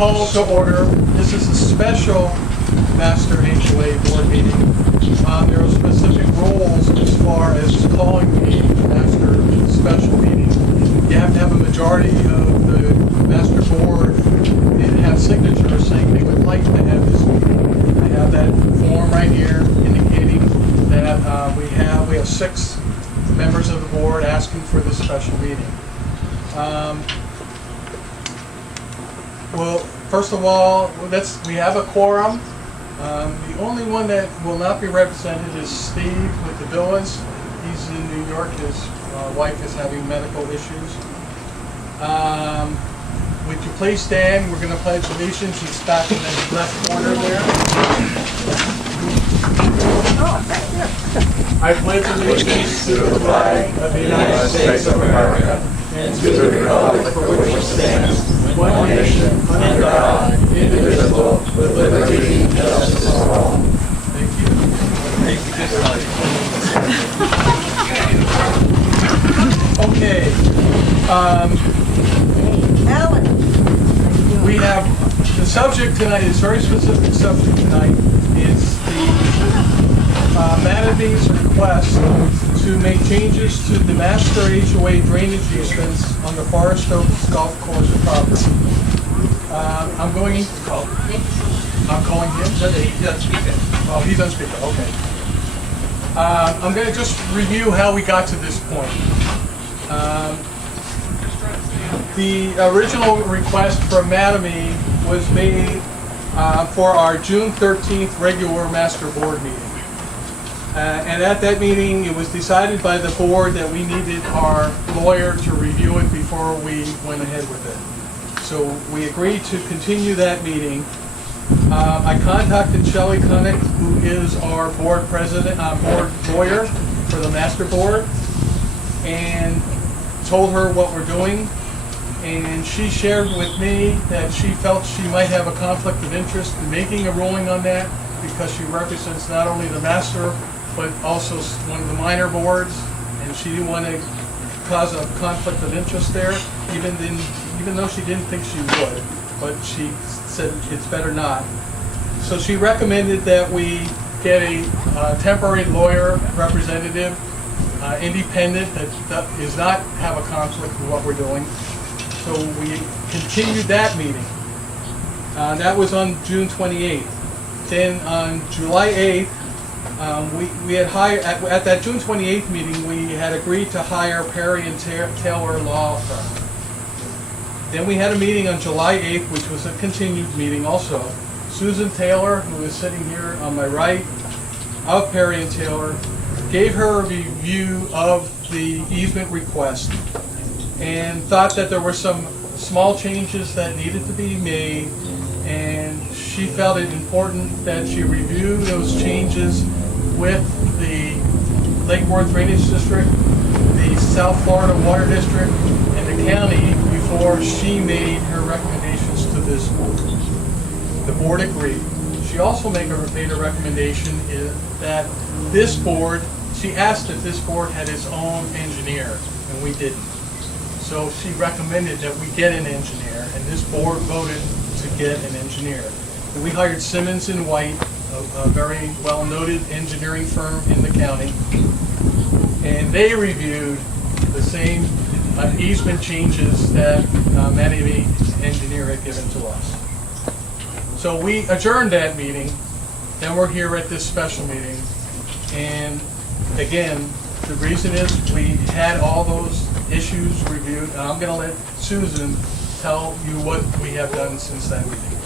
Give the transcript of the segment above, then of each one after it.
Call to order. This is a special Master HOA board meeting. There are specific rules as far as calling the Master special meeting. You have to have a majority of the Master board and have signatures saying they would like to have this meeting. I have that form right here indicating that we have 6 members of the board asking for this special meeting. Well, first of all, we have a quorum. The only one that will not be represented is Steve with the Villas. He's in New York. His wife is having medical issues. Would you please stand? We're going to pledge allegiance. He's back in the left corner there. I pledge allegiance to the flag of the United States of America and to the republic for which it stands, one nation, under God, indivisible, with liberty and justice for all. Thank you. Okay. We have the subject tonight is very specific. Subject tonight is the Manabee's request to make changes to the Master HOA drainage easements on the Forest Oaks Golf Course property. I'm calling him? He's on speaker. Oh, he's on speaker, okay. I'm going to just review how we got to this point. The original request from Matabee was made for our June 13th regular Master Board meeting. And at that meeting, it was decided by the board that we needed our lawyer to review it before we went ahead with it. So we agreed to continue that meeting. I contacted Shelley Connick, who is our board president, board lawyer for the Master Board, and told her what we're doing. And she shared with me that she felt she might have a conflict of interest in making a ruling on that because she represents not only the Master but also one of the minor boards, and she didn't want to cause a conflict of interest there, even though she didn't think she would, but she said it's better not. So she recommended that we get a temporary lawyer representative, independent, that does not have a conflict with what we're doing. So we continued that meeting. That was on June 28th. Then on July 8th, we had hired, at that June 28th meeting, we had agreed to hire Perry and Taylor Law Firm. Then we had a meeting on July 8th, which was a continued meeting also. Susan Taylor, who is sitting here on my right, of Perry and Taylor, gave her a review of the easement request and thought that there were some small changes that needed to be made, and she felt it important that she review those changes with the Lake Worth Drainage District, the South Florida Water District, and the county before she made her recommendations to this board. The board agreed. She also made a recommendation that this board, she asked if this board had its own engineer, and we didn't. So she recommended that we get an engineer, and this board voted to get an engineer. And we hired Simmons & White, a very well-noted engineering firm in the county, and they reviewed the same easement changes that Manny engineer had given to us. So we adjourned that meeting, then we're here at this special meeting, and again, the reason is we had all those issues reviewed, and I'm going to let Susan tell you what we have done since that meeting.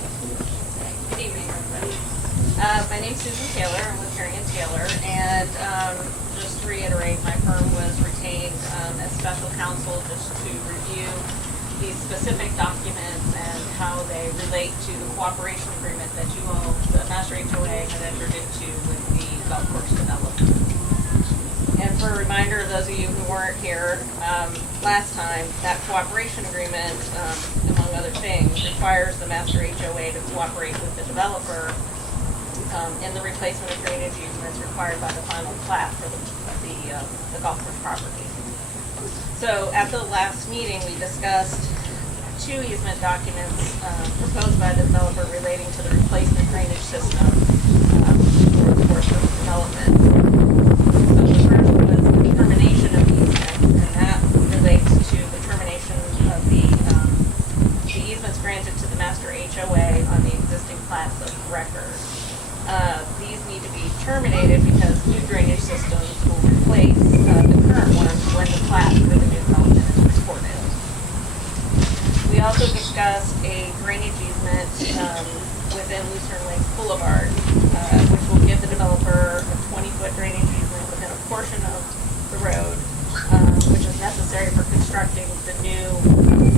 Good evening, everybody. My name's Susan Taylor. I'm with Perry and Taylor, and just to reiterate, my firm was retained as special counsel just to review these specific documents and how they relate to the cooperation agreement that you all, the Master HOA, had entered into with the golf course developer. And for a reminder, those of you who weren't here last time, that cooperation agreement, among other things, requires the Master HOA to cooperate with the developer in the replacement of drainage easements required by the final plat for the golf course property. So at the last meeting, we discussed two easement documents proposed by the developer relating to the replacement drainage system for the course of development. So the first was the termination of easement, and that relates to the termination of the easements granted to the master HOA on the existing plats of record. These need to be terminated because new drainage systems will replace the current ones when the plat for the new development is recorded. We also discussed a drainage easement within Lucerne Lake Boulevard, which will give the developer a 20-foot drainage easement within a portion of the road, which is necessary for constructing the new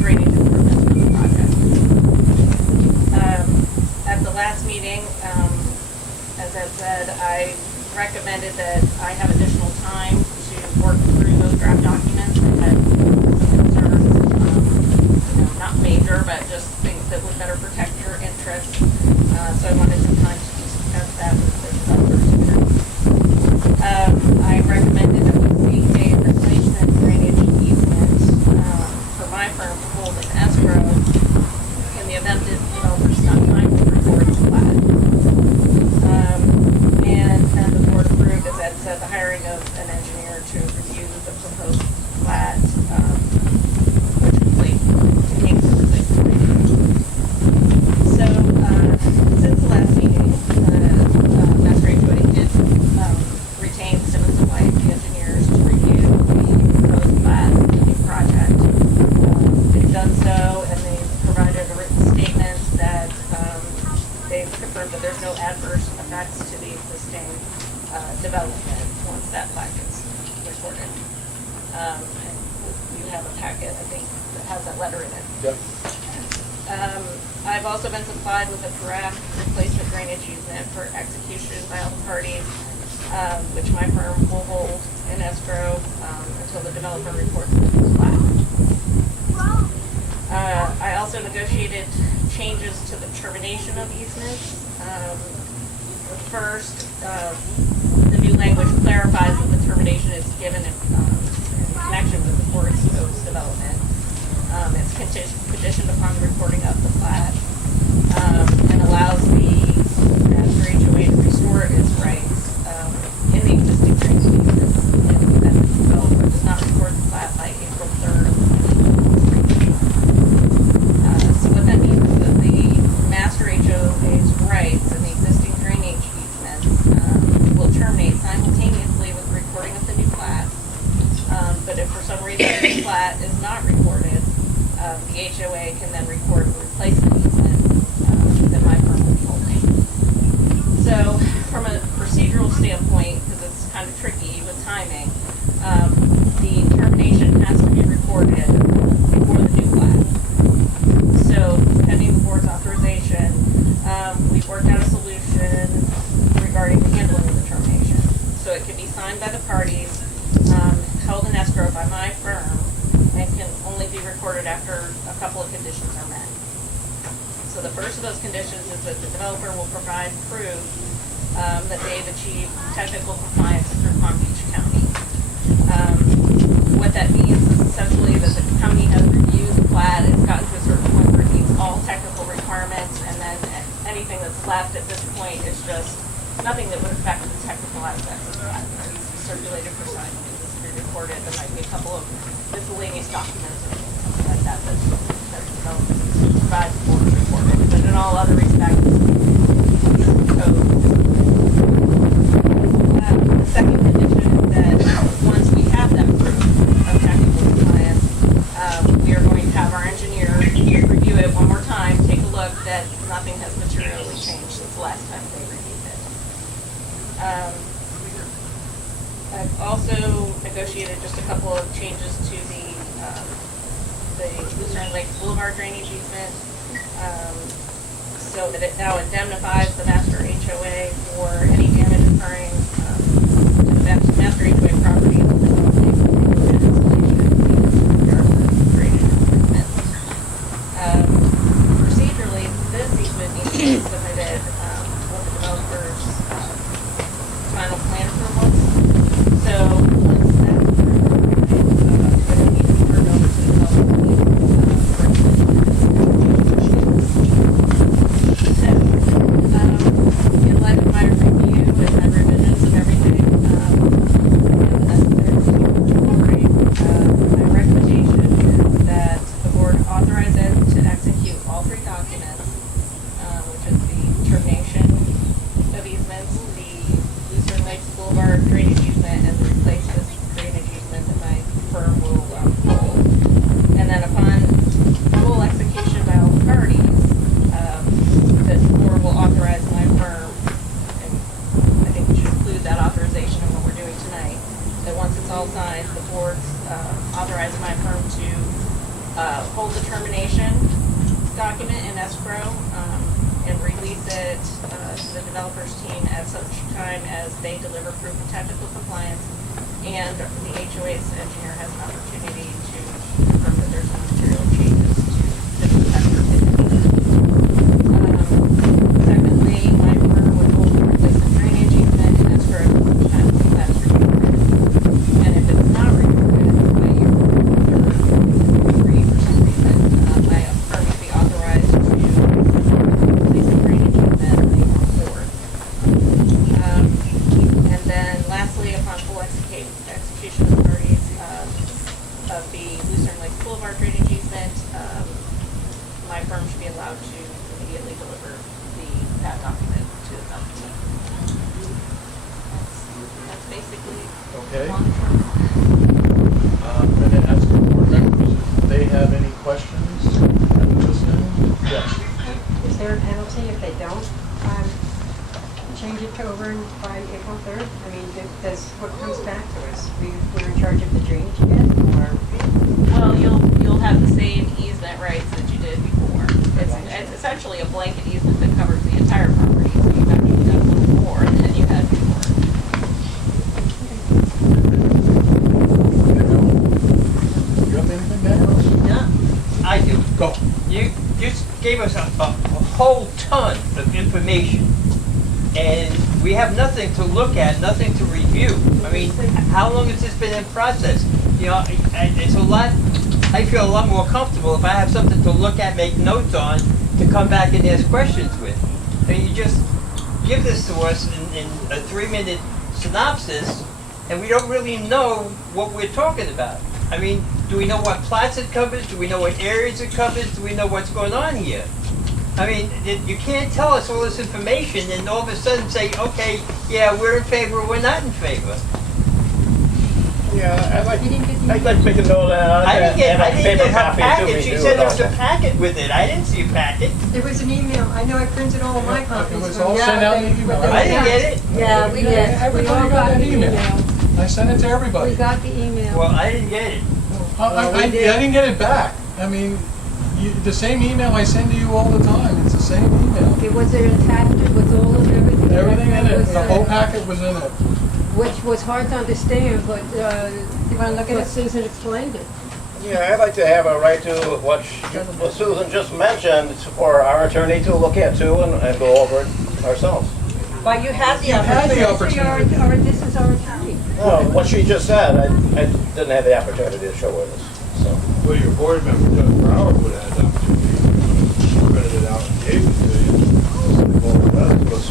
drainage improvements for the project. At the last meeting, as Ed said, I recommended that I have additional time to work through those draft documents. I had some concerns, not major, but just things that would better protect your interests. So I wanted some time to discuss that with the developers. I recommended that we seek a replacement drainage easement for my firm to hold in escrow in the event that the developer's not time to record the plat. And then the board approved, as Ed said, the hiring of an engineer to review the proposed plat, which contains the replacement drainage. So, since the last meeting, Master HOA did retain Simmons and White, the engineers, to review the proposed plat of the new project. They've done so, and they've provided a written statement that they've confirmed that there's no adverse effects to the existing development once that plat is recorded. And you have a packet, I think, that has that letter in it. Yep. I've also been supplied with a draft replacement drainage easement for execution by all the parties, which my firm will hold in escrow until the developer reports the new plat. I also negotiated changes to the termination of easements. First, the new language clarifies that the termination is given in connection with the Forest Oaks development. It's conditioned upon the recording of the plat, and allows the master HOA to restore its rights in the existing drainage easements in the event that the developer does not record the plat by April 3rd of 2021. So what that means is that the master HOA's rights in the existing drainage easements will terminate simultaneously with the recording of the new plat. But if for some reason the plat is not recorded, the HOA can then record the replacement easement that my firm will be holding. So from a procedural standpoint, because it's kind of tricky with timing, the termination has to be recorded before the new plat. So pending the board's authorization, we've worked out a solution regarding the handling of the termination. So it can be signed by the parties, held in escrow by my firm, and can only be recorded after a couple of conditions are met. So the first of those conditions is that the developer will provide proof that they've achieved technical compliance through Palm Beach County. What that means is essentially that the county has reviewed the plat, it's gotten to a certain point where it meets all technical requirements, and then anything that's left at this point is just nothing that would affect the technical aspects of the plat. It needs to be circulated for signing, it needs to be recorded, there might be a couple of miscellaneous documents or something like that that development provides for recorded, but in all other respects, code. The second condition is that once we have that proof of technical compliance, we are going to have our engineer review it one more time, take a look that nothing has materially changed since the last time they reviewed it. I've also negotiated just a couple of changes to the Lucerne Lake Boulevard drainage easement, so that it now indemnifies the master HOA for any damage occurring to the master HOA property in the drainage improvements. Procedurally, this easement needs to be submitted with the developer's final plan approval. So once that's approved, it needs to be turned over to the developer for termination of easements, the Lucerne Lakes Boulevard drainage easement and the replacement drainage easement that my firm will hold. And then upon full execution by all parties, the board will authorize my firm, and I think we should include that authorization in what we're doing tonight, that once it's all signed, the board's authorizing my firm to hold the termination document in escrow and release it to the developer's team at such time as they deliver proof of technical compliance and the HOA's engineer has an opportunity to confirm that there's no material changes to the technical. Secondly, my firm would hold the replacement drainage easement in escrow at such time as that is recorded. And if it's not recorded, by your agree for some reason, my firm would be authorized to release the drainage easement and they move forward. And then lastly, upon full execution of the parties of the Lucerne Lakes Boulevard drainage easement, my firm should be allowed to immediately deliver that document to the company. That's basically Okay. long term. I'm going to ask the board members if they have any questions. Yes. Is there a penalty if they don't change it to over by April 3rd? I mean, does what comes back to us? We're in charge of the drainage again, or? Well, you'll have the same easement rights that you did before. It's essentially a blanket easement that covers the entire property, so you've actually done a little more than you had before. You have anything to add? Yeah, I do. Go. You just gave us a whole ton of information, and we have nothing to look at, nothing to review. I mean, how long has this been in process? You know, it's a lot. I feel a lot more comfortable if I have something to look at, make notes on, to come back and ask questions with. I mean, you just give this to us in a 3-minute synopsis, and we don't really know what we're talking about. I mean, do we know what plots it covers? Do we know what areas it covers? Do we know what's going on here? I mean, you can't tell us all this information and all of a sudden say, okay, yeah, we're in favor or we're not in favor. Yeah, I'd like to make a note of that. I didn't get her copy packet. She said there was a packet with it. I didn't see a packet. There was an email. I know I printed all of my copies. It was from all sent out in the email. I didn't get it. Yeah, we did. Everybody got an email. I sent it to everybody. We got the email. Well, I didn't get it. I didn't get it back. I mean, the same email I send to you all the time. It's the same email. It was attached with all of everything. Everything in it. Was, The whole packet was in it. Which was hard to understand, but Susan explained it. Yeah, I'd like to have a right to what Susan just mentioned for our attorney to look at too and go over it ourselves. But you had the You had the opportunity. This is our attorney. No, what she just said, I didn't have the opportunity to show her this, so. Well, your board member, Doug Brower, would have had the opportunity to spread it out and gave it to you. Well, that was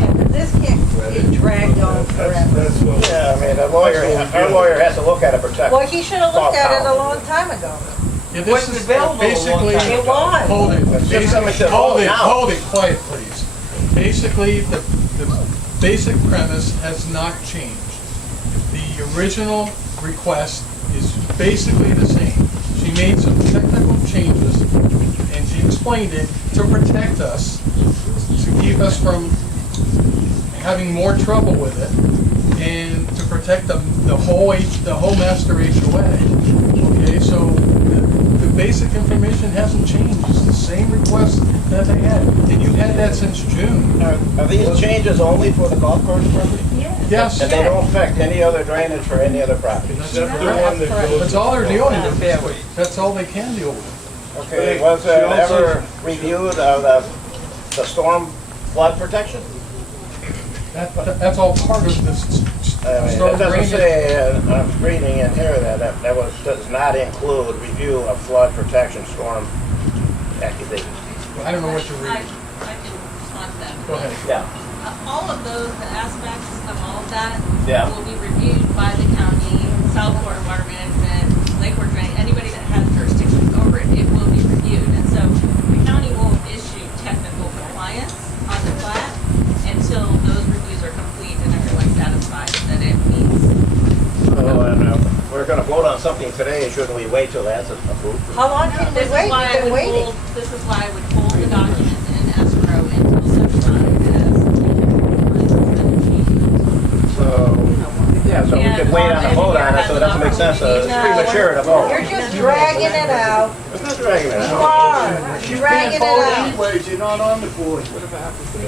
Yeah, but this can't be dragged on forever. That's what. Yeah, I mean, our lawyer has to look at it, protect. Well, he should have looked at it a long time ago. Yeah, It wasn't available a long time It ago. was. Hold it. It's just something to Hold vote it, now. hold it, quiet please. Basically, the basic premise has not changed. The original request is basically the same. She made some technical changes, and she explained it to protect us, to keep us from having more trouble with it, and to protect the whole master HOA. Okay, so the basic information hasn't changed. It's the same request that they had, and you had that since June. Are these changes only for the golf course property? Yes. And they don't affect any other drainage for any other property? Except the one that goes. That's all they're dealing The with. fairway. That's all they can deal with. Okay, was She there also- ever reviewed of the storm flood protection? That's all part of this. I mean, storm it doesn't drainage. say, I'm reading in here that does not include review of flood protection storm accusations. I don't know what you're I reading. can respond to that. Go ahead. Yeah. All of those, the aspects of all of that Yeah. will be reviewed by the county, South Florida Water Management, Lake Worth Drain, anybody that has jurisdiction over it, it will be reviewed. And so the county will issue technical compliance on the shouldn't we wait till that's approved? How long can we This is wait? why I We've been would waiting. hold, this is why I would hold the documents in escrow until such time So we could wait on the vote on it, so it doesn't make sense, it's premature to vote. You're just dragging it out. It's not dragging it You out. are. Dragging it out. Anyways, you're not on the board.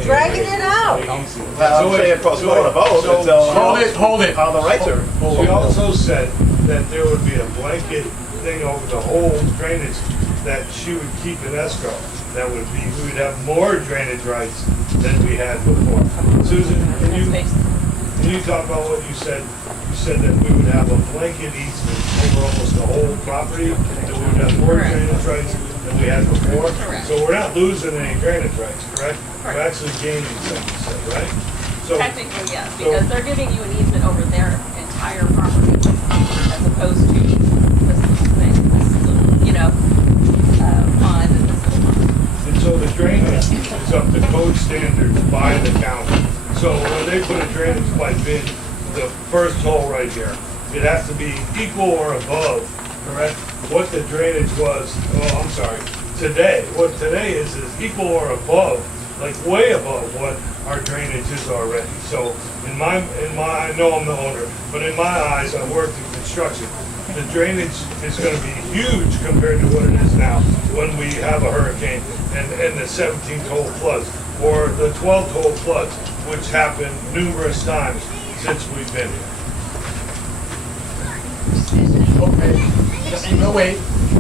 Dragging it out. Well, I'm saying postpone the vote until Hold it. all the rights are. She also said that there would be a blanket thing over the whole drainage that she would keep in escrow. That would be, we would have more drainage rights than we had before. Susan, can you talk about what you said? You said that we would have a blanket easement over almost the whole property, that we would have more Correct. drainage rights than we had before. Correct. So we're not losing any drainage rights, correct? We're Correct. actually gaining some, you said, right? So, technically, yes, because they're giving you an easement over their entire property as opposed to this little thing, this little, pond and this little pond. and so the drainage is up to code standards by the county. So when they put a drainage pipe in, the first hole right here, it has to be equal or above, correct? What the drainage was, oh, I'm sorry, today, what today is equal or above, like way above what our drainage is already. So in my, I know I'm the owner, but in my eyes, I've worked in construction. The drainage is gonna be huge compared to what it is now when we have a hurricane and the 17th hole floods or the 12th hole floods, which happened numerous times since we've been here. Okay. No, wait.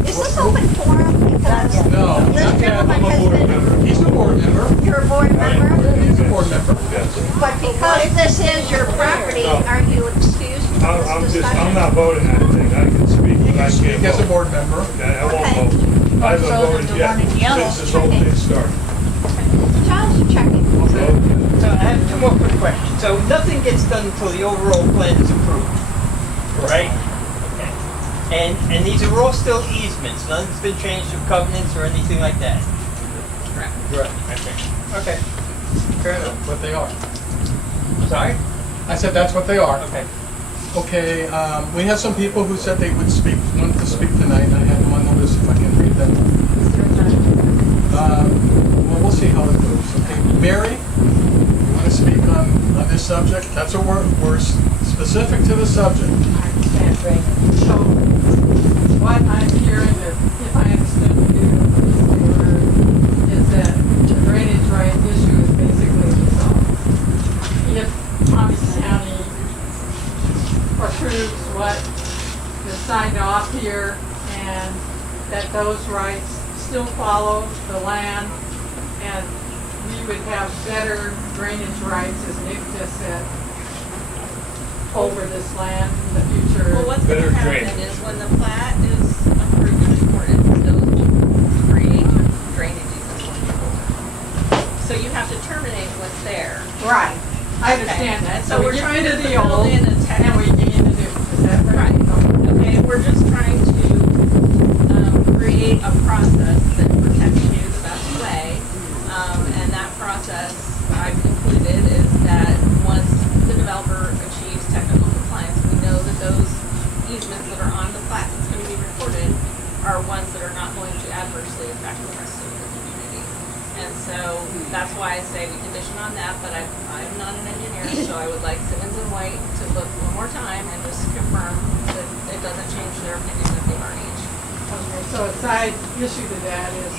Is this open forum? Because No, this not yet. gentleman I'm a has board been, member. He's a board member. you're a board member, He's a board member. Yes. but because this is your property, are you excused from I'm this just, I'm discussion? not voting on anything. I can speak, but I Speak can't as a vote. board member. Okay, I won't Okay. vote. I haven't So voted the yet one in yellow. since this whole thing started. Charles, checking. So I have two more quick questions. So nothing gets done until the overall plan is approved, right? Okay. And these are all still easements. Nothing's been changed to covenants or anything like that. Correct. Right. Okay. Fair enough. What they are. Sorry? I said that's what they are. Okay. Okay, we have some people who said they would speak, wanted to speak tonight, and I have them on notice if I can read them. Well, we'll see how it goes. Okay, Mary, you want to speak on this subject? That's what we're specific to the subject. So, what I'm hearing, if I understand you, is that the drainage right issue is basically resolved. If Thomas County approves what is signed off here, and that those rights still follow the land, and we would have better drainage rights, as Nick just said, over this land in the future. Well, what's Better gonna happen drainage. is when the plat is approved and recorded, those will create drainage easements going forward. So you have to terminate what's there. Right, I understand that. So So we're we get trying rid to of the build old, in a and we gain the new, is that right? Okay, we're just trying to create a process that protects you the best way. And that process I've concluded is that once the developer achieves technical compliance, we know that those easements that are on the plat that's going to be recorded are ones that are not going to adversely affect the rest of the community. And so that's why I say we condition on that, but I'm not an engineer, so I would like Simmons and White to look one more time and just confirm that it doesn't change their opinion that they've already issued. Okay, so a side issue to that is,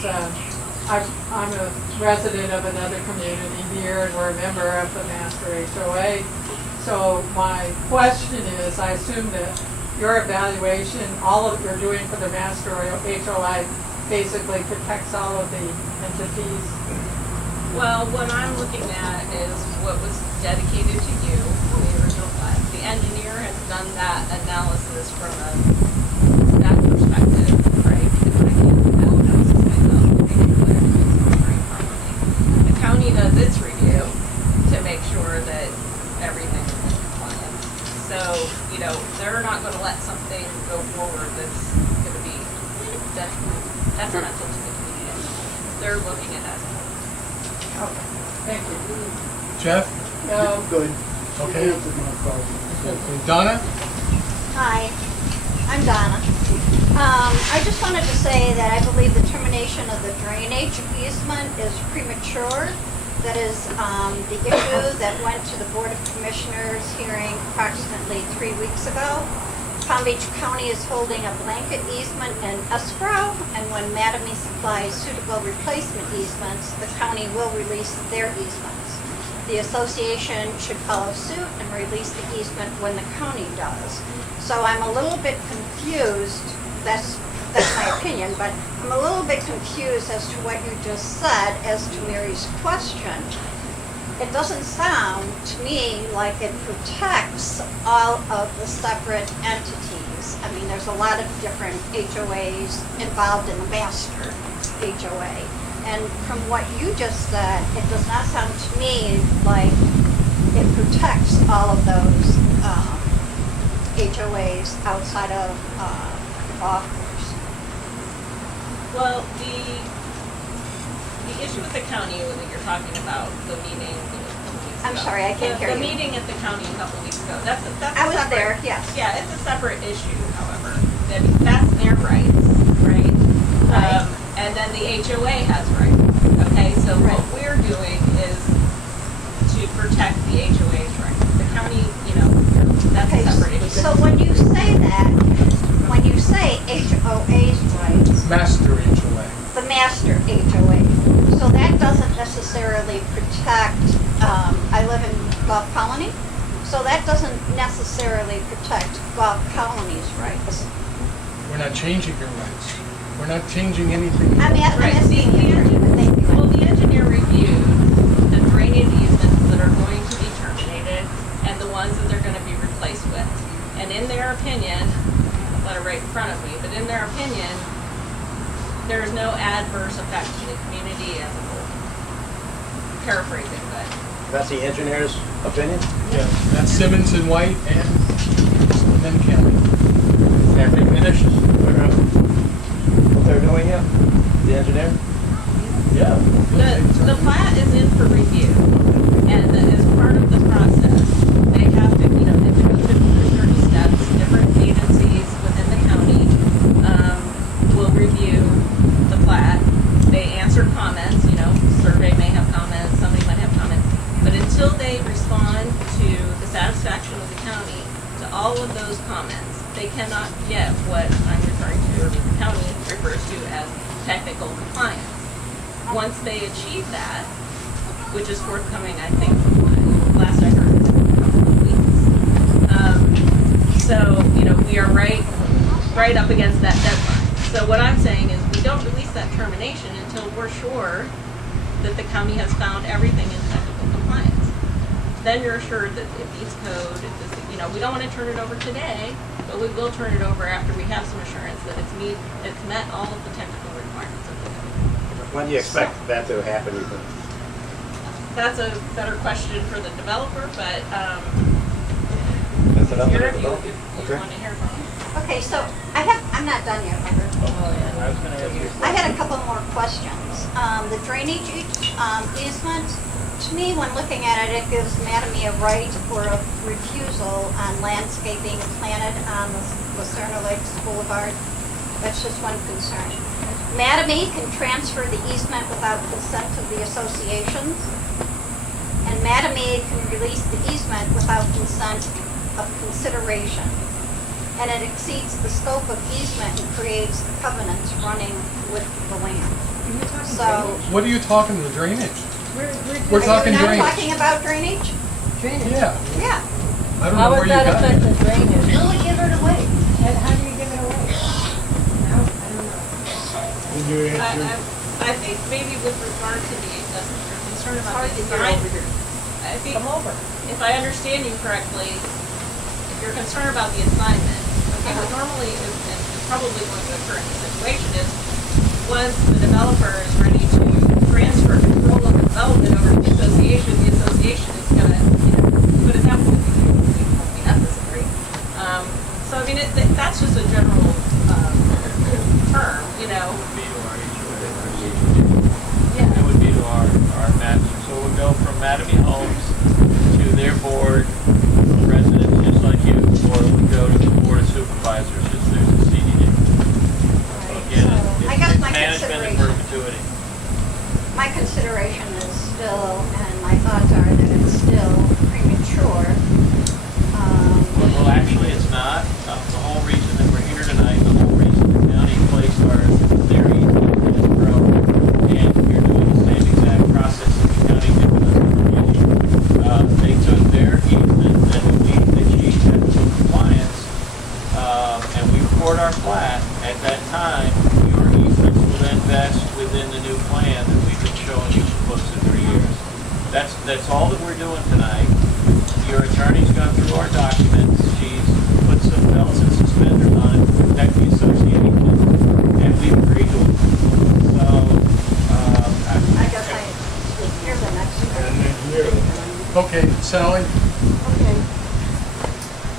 I'm a resident of another community here, and we're a member of the Master HOA. So my question is, I assume that your evaluation, all of you're doing for the Master HOA basically protects all of the entities. Well, what I'm looking at is what was dedicated to you in the original plat. The engineer has done that analysis from that perspective, right? Because I can't do that analysis myself, make sure that everything's operating properly. The county does its review to make sure that everything is in compliance. So, they're not gonna let something go forward that's gonna be detrimental to the community. They're looking at us. Okay, thank you. Jeff? Good. Okay. Donna? Hi, I'm Donna. I just wanted to say that I believe the termination of the drainage easement is premature. That is the issue that went to the Board of Commissioners hearing approximately 3 weeks ago. Palm Beach County is holding a blanket easement in escrow, and when Mattamy supplies suitable replacement easements, the county will release their easements. The association should follow suit and release the easement when the county does. So I'm a little bit confused, that's my opinion, but I'm a little bit confused as to what you just said as to Mary's question. It doesn't sound to me like it protects all of the separate entities. I mean, there's a lot of different HOAs involved in the master HOA. And from what you just said, it does not sound to me like it protects all of those HOAs outside of offers. Well, the issue with the county that you're talking about, the meeting that was a couple weeks ago. I'm sorry, I can't hear The you. meeting at the county a couple weeks ago, that's a I was separate- there, yes. Yeah, it's a separate issue, however. That's their rights, right? Right. And then the HOA has rights, okay? So what Right. we're doing is to protect the HOA's rights. The county, that's Okay, a separate issue. so when you say that, when you say HOA's rights, Master HOA. the master HOA, so that doesn't necessarily protect, I live in Gulf Colony, so that doesn't necessarily protect Gulf Colony's rights. We're not changing your rights. We're not changing anything. I'm Right, asking the you, but thank you. Well, the engineer reviewed the drainage easements that are going to be terminated and the ones that they're gonna be replaced with. And in their opinion, I've got it right in front of me, but in their opinion, there is no adverse effect to the community as a whole. Paraphrasing, but. That's the engineer's opinion? Yeah, that's Simmons and White and then County. Have they finished what they're doing yet? The engineer? Yeah. The plat is in for review, and as part of the process, they have to, they have to go through certain steps. Different agencies within the county will review the plat. They answer comments, survey may have comments, somebody might have comments, but until they respond to the satisfaction of the county to all of those comments, they cannot get what I'm referring to, or the county refers to as technical compliance. Once they achieve that, which is forthcoming, I think, from last I heard, in a couple of weeks. So, we are right up against that deadline. So what I'm saying is we don't release that termination until we're sure that the county has found everything in technical compliance. Then you're assured that it meets code, we don't want to turn it over today, but we will turn it over after we have some assurance that it's met all of the technical requirements of the code. When do you expect that to happen, you think? That's a better question for the developer, but That's enough here of if it, you though? want to hear from them. Okay, so I'm not done yet, Robert. I was gonna ask you. I had a couple more questions. The drainage easement, to me, when looking at it, it gives Mattamy a right or a refusal on landscaping planted on the Lucerna Lakes Boulevard. That's just one concern. Mattamy can transfer the easement without consent of the associations, and Mattamy can release the easement without consent of consideration. And it exceeds the scope of easement and creates the covenants running with the land. So, What are you talking, the drainage? We're talking are you not drainage. talking about drainage? Drainage. Yeah, Yeah. I don't How know where would you that got affect it. the drainage? Who would give it away? And how do you give it away? I don't know. Did you answer? I think maybe with regard to the, your concern about Hard the to hear over design, here. I think, Come over. if I understand you correctly, if you're concerned about the assignment, okay, what normally is, and probably going to occur in this situation is, once the developer is ready to transfer control of the development over to the association is gonna, put it that way, it won't be necessary. So I mean, that's just a general, term, It would be to our master. So it would go from Mattamy Homes to their board of residents, just like you, or it would go to the board of supervisors, just there's a CDD. are that it's still premature. Well, actually, it's not. The whole reason that we're here tonight, the whole reason the county placed their easement in escrow, and you're doing the same exact process that the county did with us. They took their easement that would meet the technical compliance, and we record our plat. At that time, your easements will then vest within the new plan that we've been showing you for close to 3 years. That's all that we're doing tonight. Your attorney's gone through our documents. She's put some belts and suspenders on it to protect the association, and we've agreed to it. So, I guess I should hear the next one. And engineer. Okay, Sally? Okay.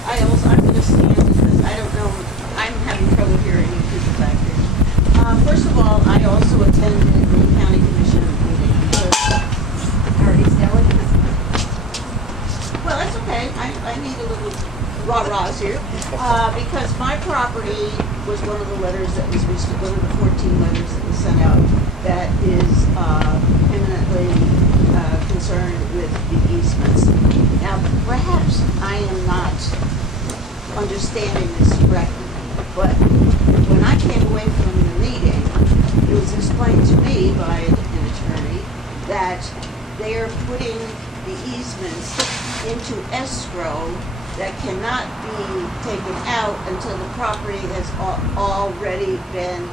I'm gonna stand because I don't know, I'm having trouble hearing you people back there. First of all, I also attended the county commission meeting. Are you still? Well, that's okay, I need a little rah-rahs here, because my property was one of the letters that was, one of the 14 letters that was sent out that is eminently concerned with the easements. Now, perhaps I am not understanding this correctly, but when I came away from the meeting, it was explained to me by an attorney that they are putting the easements into escrow that cannot be taken out until the property has already been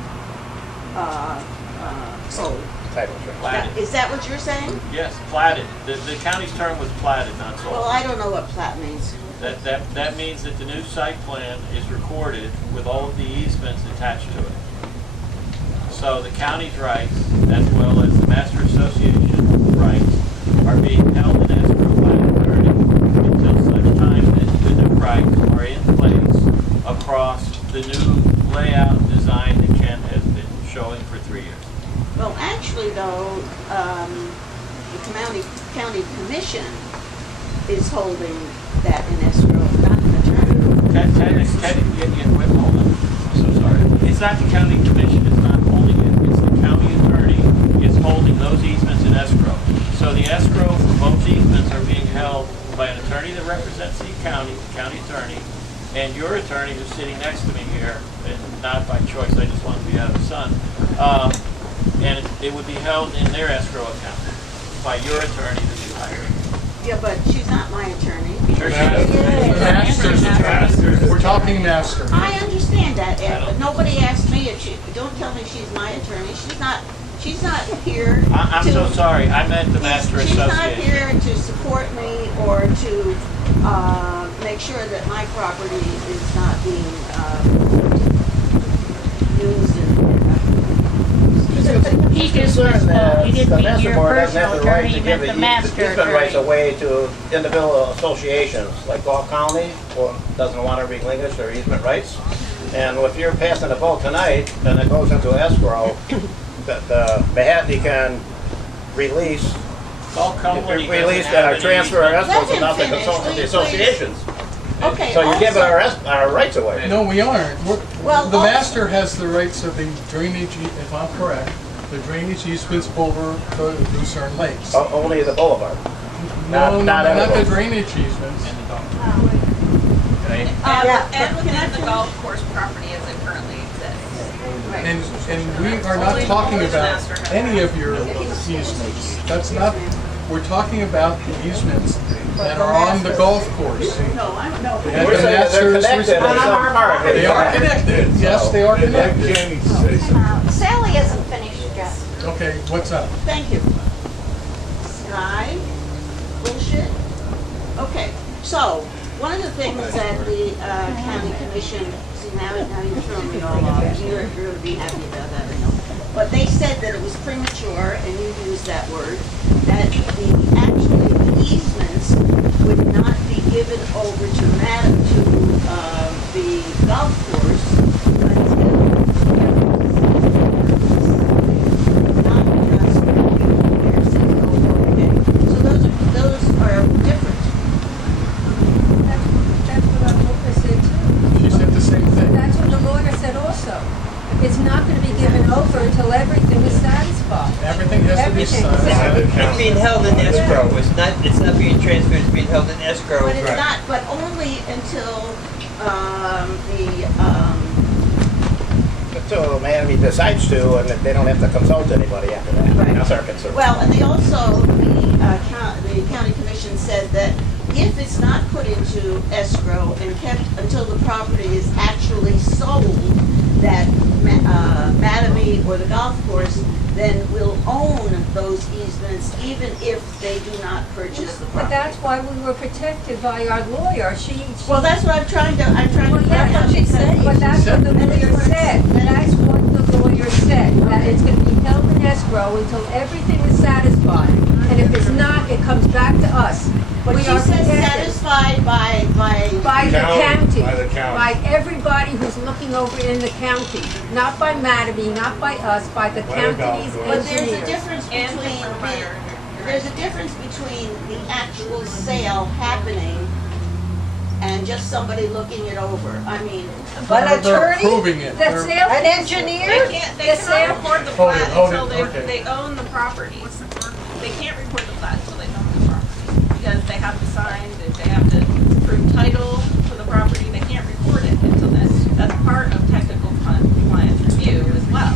sold. Title transfer. platted. Is that what you're saying? Yes, platted. The county's term was platted, not sold. Well, I don't know what plat means. That means that the new site plan is recorded with all of the easements attached to it. So the county's rights, as well as the master association rights, are being held in escrow by an attorney until such time that the new rights are in place across the new layout and design that Ken has been showing for 3 years. Well, actually, though, the county commission is holding that in escrow, not an attorney. Wait, hold on. I'm so sorry. It's not the county commission, it's not holding it, it's the county attorney is holding those easements in escrow. So the escrow for both easements are being held by an attorney that represents the county attorney, and your attorney who's sitting next to me here, and not by choice, I just want to be out of the sun, and it would be held in their escrow account by your attorney that you hired. Yeah, but she's not my attorney. Sure she does. Masters. We're talking master. I understand that, Ed, but nobody asked me if she, don't tell me she's my attorney. She's not here to. I'm so sorry, I meant the master She's not association. here to support me or to make sure that my property is not being used He's concerned that the master board doesn't have the right to give the easement rights away to individual associations, like Gulf County doesn't want to relinquish their easement rights. And if you're passing a vote tonight, then it goes into escrow, that Mahatma can release, transfer our escrow to not the consult of the associations. Okay. So you're giving our rights away. No, we aren't. Well, The master has the rights of the drainage, if I'm correct, the drainage easements over the Lucerne Lakes. Only the boulevard. No, not the everyone. drainage easements. And within the golf course property as it currently exists. And we are not talking about any of your easements. That's not, we're talking about the easements that are on the golf course. No, I don't know. And We're the saying that they're master's connected in responsible. some part. They are connected, yes, they are Let connected. Kenny say something. Sally isn't finished yet. Okay, what's up? Thank you. Sky, bullshit. Okay, so one of the things that the county commission, see now you're throwing me all off. You're going to be happy about that, I know. But they said that it was premature, and you used that word, that actually the easements would not be given over to the golf course until not because they're saying, oh, okay. So those are different. That's what our lawyer said too. She said the same thing. That's what the lawyer said also. It's not going to be given over until everything is satisfied. Everything has to be Everything. signed. By the It county. means held in escrow. It's not being transferred, it's being held in escrow. But it's Right. not, but only until, Until Miami decides to, and they don't have to consult anybody after that. Right. That's our concern. well, and they also, the county commission said that if it's not put into escrow and kept until the property is actually sold, that Mattamy or the golf course then will own those easements even if they do not purchase the But property. that's why we were protected by our lawyer. She Well, that's what I'm trying to well, that's yeah, what she's saying. but that's what the lawyer said. That's what the lawyer said, that it's gonna be held in escrow until everything is satisfied. And if it's not, it comes back to us. But We she are says protected satisfied by by the County, county. by the county. By everybody who's looking over in the county. Not by Mattamy, not by us, by the By the golf county's course. But there's a engineers. difference And the between provider. there's a difference between the actual sale happening and just somebody looking it over. I mean, They're approving it. The They're- sale. An engineer? They The cannot sale- record the Hold it, plat hold it, until okay. they own the property. They can't record the plat until they own the property, because they have to sign, they have to prove title for the property, they can't record it until that's part of technical compliance review as well.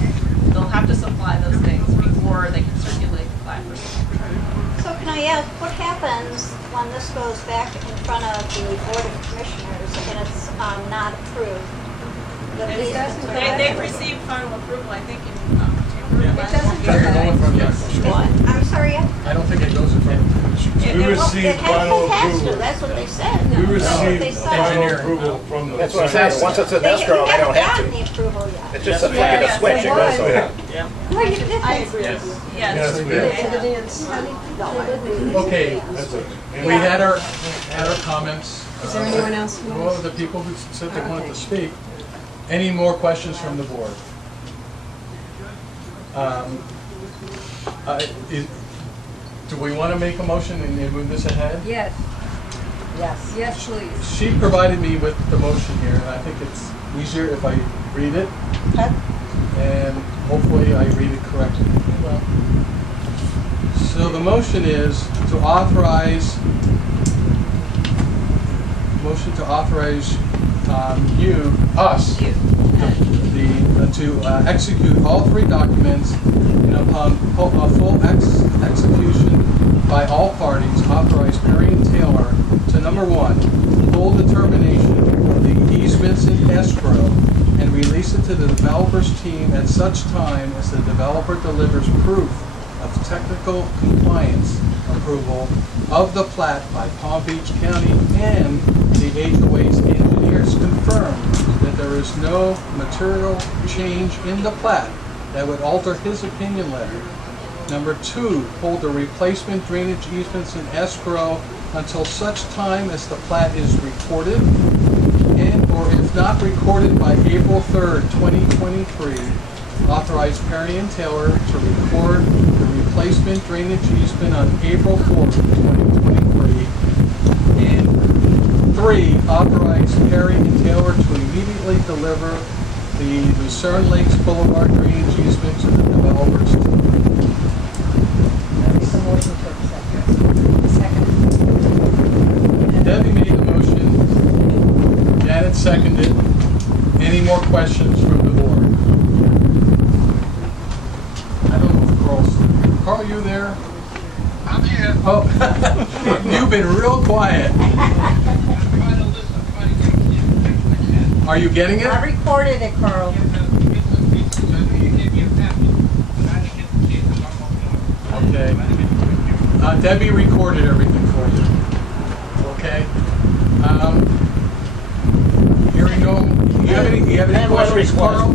They'll have to supply those things before they can circulate the plat for signature. So can I ask, what happens when this goes back in front of the Board of Commissioners and it's not approved? The easements are They've not- received final approval, I think, in October It last doesn't year. They're going from there. What? I'm sorry, I don't think it goes in front of the commission. We received it final has to, approval. that's what they said. We they received said. final Engineering. approval from the. That's what I'm saying, once it's in escrow, they don't have haven't to. gotten the approval yet. It's just a flick of the switch, it goes Yeah. away. Yeah. Well, you did I that. agree with you. Yes. Yes, we did. Okay, That's it. And we had our comments. Is there anyone else who Well, wants? the people who said they wanted to speak. Any more questions from the board? Do we want to make a motion and move this ahead? Yes. Yes. Yes, please. She provided me with the motion here, and I think it's easier if I read it, and hopefully I read it correctly. So the motion is to authorize, to execute all three documents, and upon full execution by all parties, authorize Perry and Taylor to, number one, full determination of the easements in escrow and release it to the developer's team at such time as the developer delivers proof of technical compliance approval of the plat by Palm Beach County, and the HOA's engineers confirm that there is no material change in the plat that would alter his opinion letter. Number two, hold the replacement drainage easements in escrow until such time as the plat is recorded, and or if not recorded by April 3rd, 2023, authorize Perry and Taylor to record the replacement drainage easement on April 4th, 2023. And three, authorize Perry and Taylor to immediately deliver the Lucerne Lakes Boulevard drainage easement to the developers. Make a motion to accept. Second. Debbie made the motion. Janet seconded. Any more questions from the board? I don't know if Carl, you there? I'm here. Oh, you've been real quiet. I'm trying to listen. I'm trying to get you. Are you getting it? I recorded it, Carl. Okay. Debbie recorded everything for you. Okay. Hearing no, you have any I have one questions, request. Carl?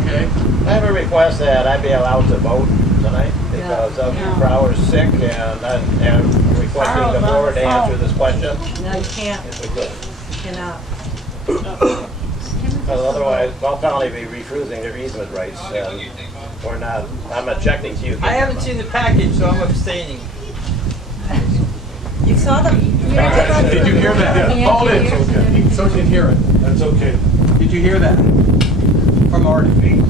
Okay. I have a request that I be allowed to vote tonight because of Brower's sick, and I'm requesting the board to answer this question No, you can't. if we could. You cannot. Because otherwise, Gulf County will be refusing their easement rights, and we're not, I'm objecting to you. I haven't seen the package, so I'm abstaining. You saw them? Did you hear that? Hold it. So you can hear it. That's okay. Did you hear that? From Artie?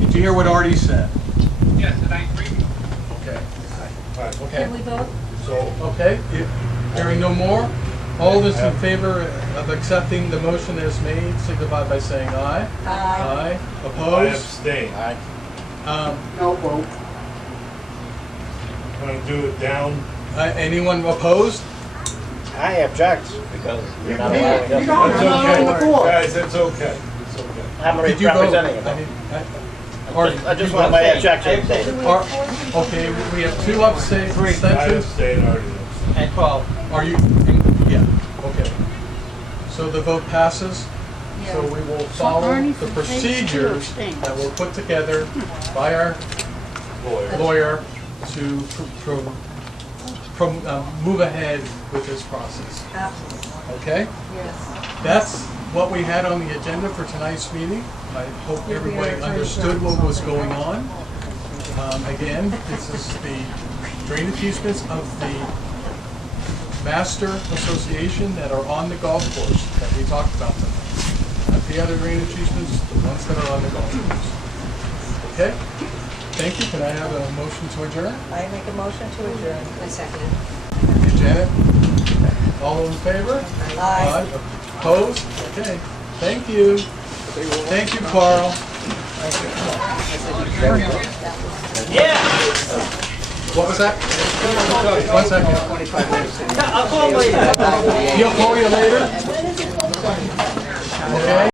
Did you hear what Artie said? Yes, and I agree with you. Okay. Alright, Okay, Can we vote? so, okay, hearing no more, all those in favor of accepting the motion as made, signify by saying aye. Aye. I Opposed? abstain. No vote. Want to do it down? Anyone opposed? I object because you're not allowing us to. It's okay. Guys, it's okay. It's okay. I'm Did you vote? representing him. I mean, I just want my objection stated. Okay, we have two I abstentions. abstain already. And 12. Are you, yeah, okay. So the vote passes. So we will follow the procedures that were put together by our lawyer to move ahead with this process. Okay? Yes. That's what we had on the agenda for tonight's meeting. I hope everybody understood what was going on. Again, this is the drainage easements of the Master Association that are on the golf course that we talked about tonight. Not the other drainage easements, the ones that are on the golf course. Okay? Thank you. Can I have a motion to adjourn? I make a motion to adjourn. I second it. Thank you, Janet. All in favor? Aye. Opposed? Okay. Thank you. Thank you, Carl. Yeah. What was that? 1 second. I'll call later. He'll call you later? Okay.